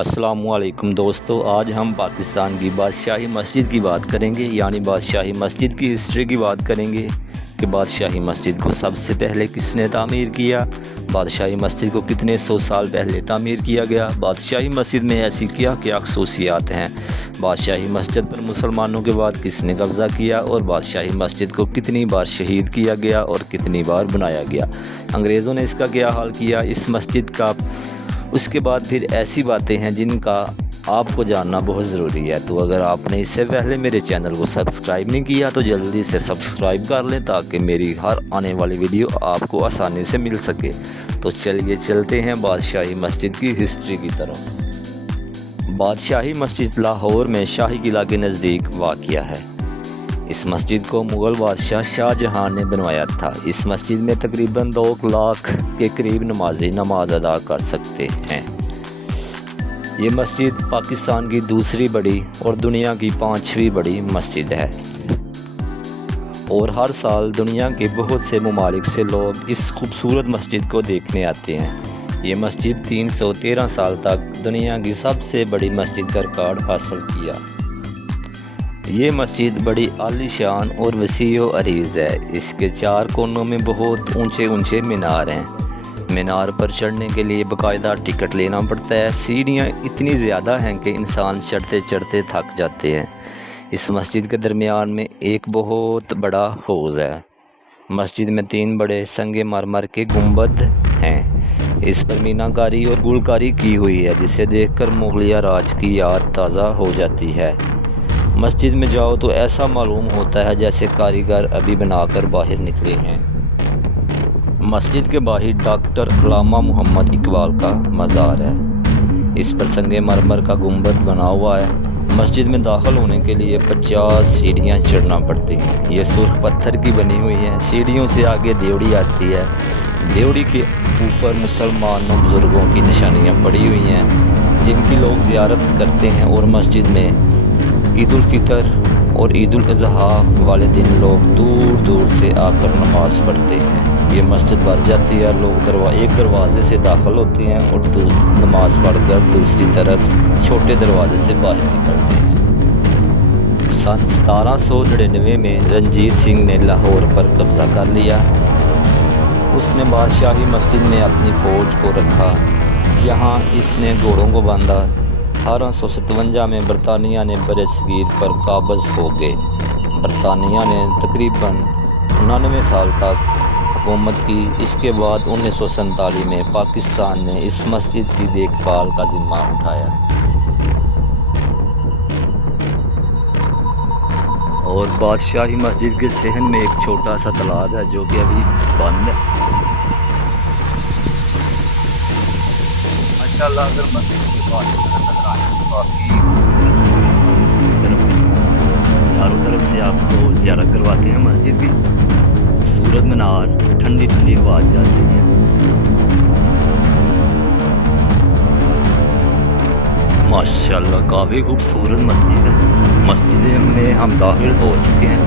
अस्सलामुअलैकुम दोस्तों, आज हम पाकिस्तान की बादशाही मस्जिद की बात करेंगे, यानी बादशाही मस्जिद की हिस्ट्री की बात करेंगे कि बादशाही मस्जिद को सबसे पहले किसने तामीर किया, बादशाही मस्जिद को कितने सौ साल पहले तामीर किया गया, बादशाही मस्जिद में ऐसी क्या क्या खसूसियात हैं, बादशाही मस्जिद पर मुसलमानों के बाद किसने कब्ज़ा किया और बादशाही मस्जिद को कितनी बार शहीद किया गया और कितनी बार बनाया गया, अंग्रेज़ों ने इसका क्या हाल किया इस मस्जिद का। उसके बाद फिर ऐसी बातें हैं जिनका आपको जानना बहुत ज़रूरी है। तो अगर आपने इससे पहले मेरे चैनल को सब्सक्राइब नहीं किया तो जल्दी से सब्सक्राइब कर लें ताकि मेरी हर आने वाली वीडियो आपको आसानी से मिल सके। तो चलिए चलते हैं बादशाही मस्जिद की हिस्ट्री की तरफ। बादशाही मस्जिद लाहौर में शाही किला के नज़दीक वाक़या है। इस मस्जिद को मुग़ल बादशाह शाहजहां ने बनवाया था। इस मस्जिद में तकरीबन 2 लाख के करीब नमाजी नमाज अदा कर सकते हैं। ये मस्जिद पाकिस्तान की दूसरी बड़ी और दुनिया की 5वीं बड़ी मस्जिद है और हर साल दुनिया के बहुत से ममालिक से लोग इस खूबसूरत मस्जिद को देखने आते हैं। ये मस्जिद 313 साल तक दुनिया की सबसे बड़ी मस्जिद का रिकॉर्ड हासिल किया। ये मस्जिद बड़ी आलीशान और वसी व अरीज़ है। इसके 4 कोनों में बहुत ऊंचे ऊंचे मीनार हैं। मीनार पर चढ़ने के लिए बाकायदा टिकट लेना पड़ता है। सीढ़ियाँ इतनी ज़्यादा हैं कि इंसान चढ़ते चढ़ते थक जाते हैं। इस मस्जिद के दरमियान में एक बहुत बड़ा हौज़ है। मस्जिद में 3 बड़े संगे मरमर के गुंबद हैं। इस पर मीनाकारी और गुलकारी की हुई है जिसे देखकर मुगलिया राज की याद ताज़ा हो जाती है। मस्जिद में जाओ तो ऐसा मालूम होता है जैसे कारीगर अभी बनाकर बाहर निकले हैं। मस्जिद के बाहर डॉक्टर अल्लामा मोहम्मद इकबाल का मज़ार है। इस पर संगे मरमर का गुंबद बना हुआ है। मस्जिद में दाखिल होने के लिए 50 सीढ़ियाँ चढ़ना पड़ती हैं। ये सुर्ख पत्थर की बनी हुई हैं। सीढ़ियों से आगे देवड़ी आती है। देवड़ी के ऊपर मुसलमानों बुज़ुर्गों की निशानियाँ पड़ी हुई हैं जिनकी लोग ज़ियारत करते हैं और मस्जिद में ईद उल फितर और ईद उल अज़हा वाले दिन लोग दूर दूर से आकर नमाज़ पढ़ते हैं। ये मस्जिद भर जाती है। लोग एक दरवाज़े से दाखिल होते हैं और नमाज़ पढ़कर दूसरी तरफ छोटे दरवाज़े से बाहर निकलते हैं। सन 1799 में रंजीत सिंह ने लाहौर पर कब्ज़ा कर लिया। उसने बादशाही मस्जिद में अपनी फ़ौज को रखा। यहाँ इसने घोड़ों को बांधा। 1857 में बरतानिया ने बरसगीर पर काबज़ हो गए। बरतानिया ने तकरीबन 99 साल तक हुकूमत की। इसके बाद 1947 में पाकिस्तान ने इस मस्जिद की देखभाल का ज़िम्मा उठाया और बादशाही मस्जिद के सहन में एक छोटा सा तालाब है जो कि अभी बंद है। माशाल्लाह अगर मस्जिद के बाद चारों तरफ से आपको ज़ियारत करवाते हैं। मस्जिद की खूबसूरत मीनार, ठंडी ठंडी हवा जाती है। माशाल्लाह काफ़ी खूबसूरत मस्जिद है। मस्जिद में हम दाखिल हो चुके हैं।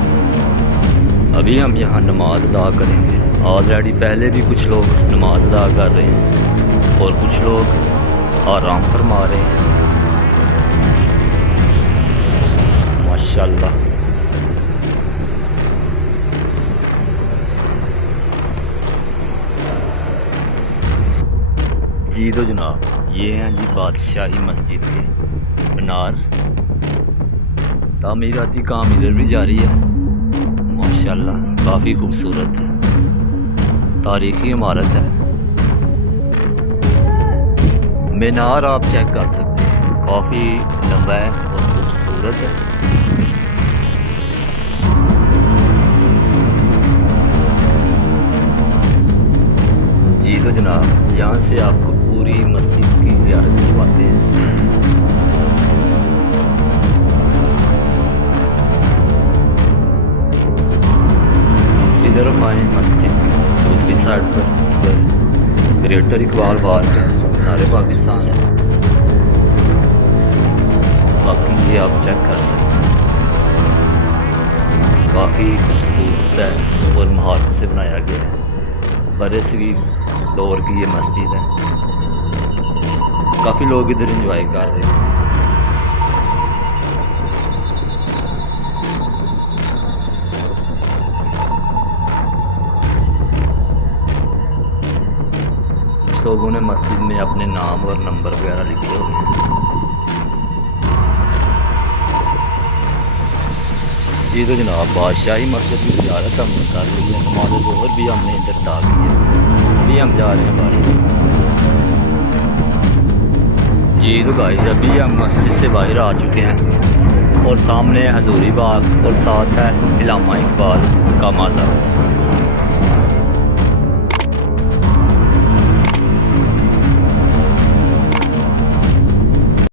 अभी हम यहाँ नमाज अदा करेंगे। ऑलरेडी पहले भी कुछ लोग नमाज अदा कर रहे हैं और कुछ लोग आराम फरमा रहे हैं। माशाल्लाह जी। तो जनाब ये हैं जी बादशाही मस्जिद के मीनार। तामीराती काम इधर भी जारी है। माशाल्लाह काफ़ी खूबसूरत है। तारीखी इमारत है। मीनार आप चेक कर सकते हैं, काफ़ी लंबा है और खूबसूरत है। जी तो जनाब यहाँ से आपको पूरी मस्जिद की ज़ियारत करवाते हैं। दूसरी तरफ आए मस्जिद की दूसरी साइड पर ग्रेटर इकबाल पार्क है, नारे पाकिस्तान है। बाकी ये आप चेक कर सकते हैं। काफ़ी खूबसूरत है और महारत से बनाया गया है। बरसगीर दौर की ये मस्जिद है। काफ़ी लोग इधर एंजॉय कर रहे हैं। कुछ लोगों ने मस्जिद में अपने नाम और नंबर वगैरह लिखे हुए हैं। ये तो जनाब बादशाही मस्जिद की ज़ियारत हमने कर ली है। नमाज़ ज़ोहर भी हमने इधर अदा की है। अभी हम जा रहे हैं बाहर। ये तो गाइस अभी हम मस्जिद से बाहर आ चुके हैं और सामने हजूरी बाग और साथ है इलामा इकबाल का मज़ार।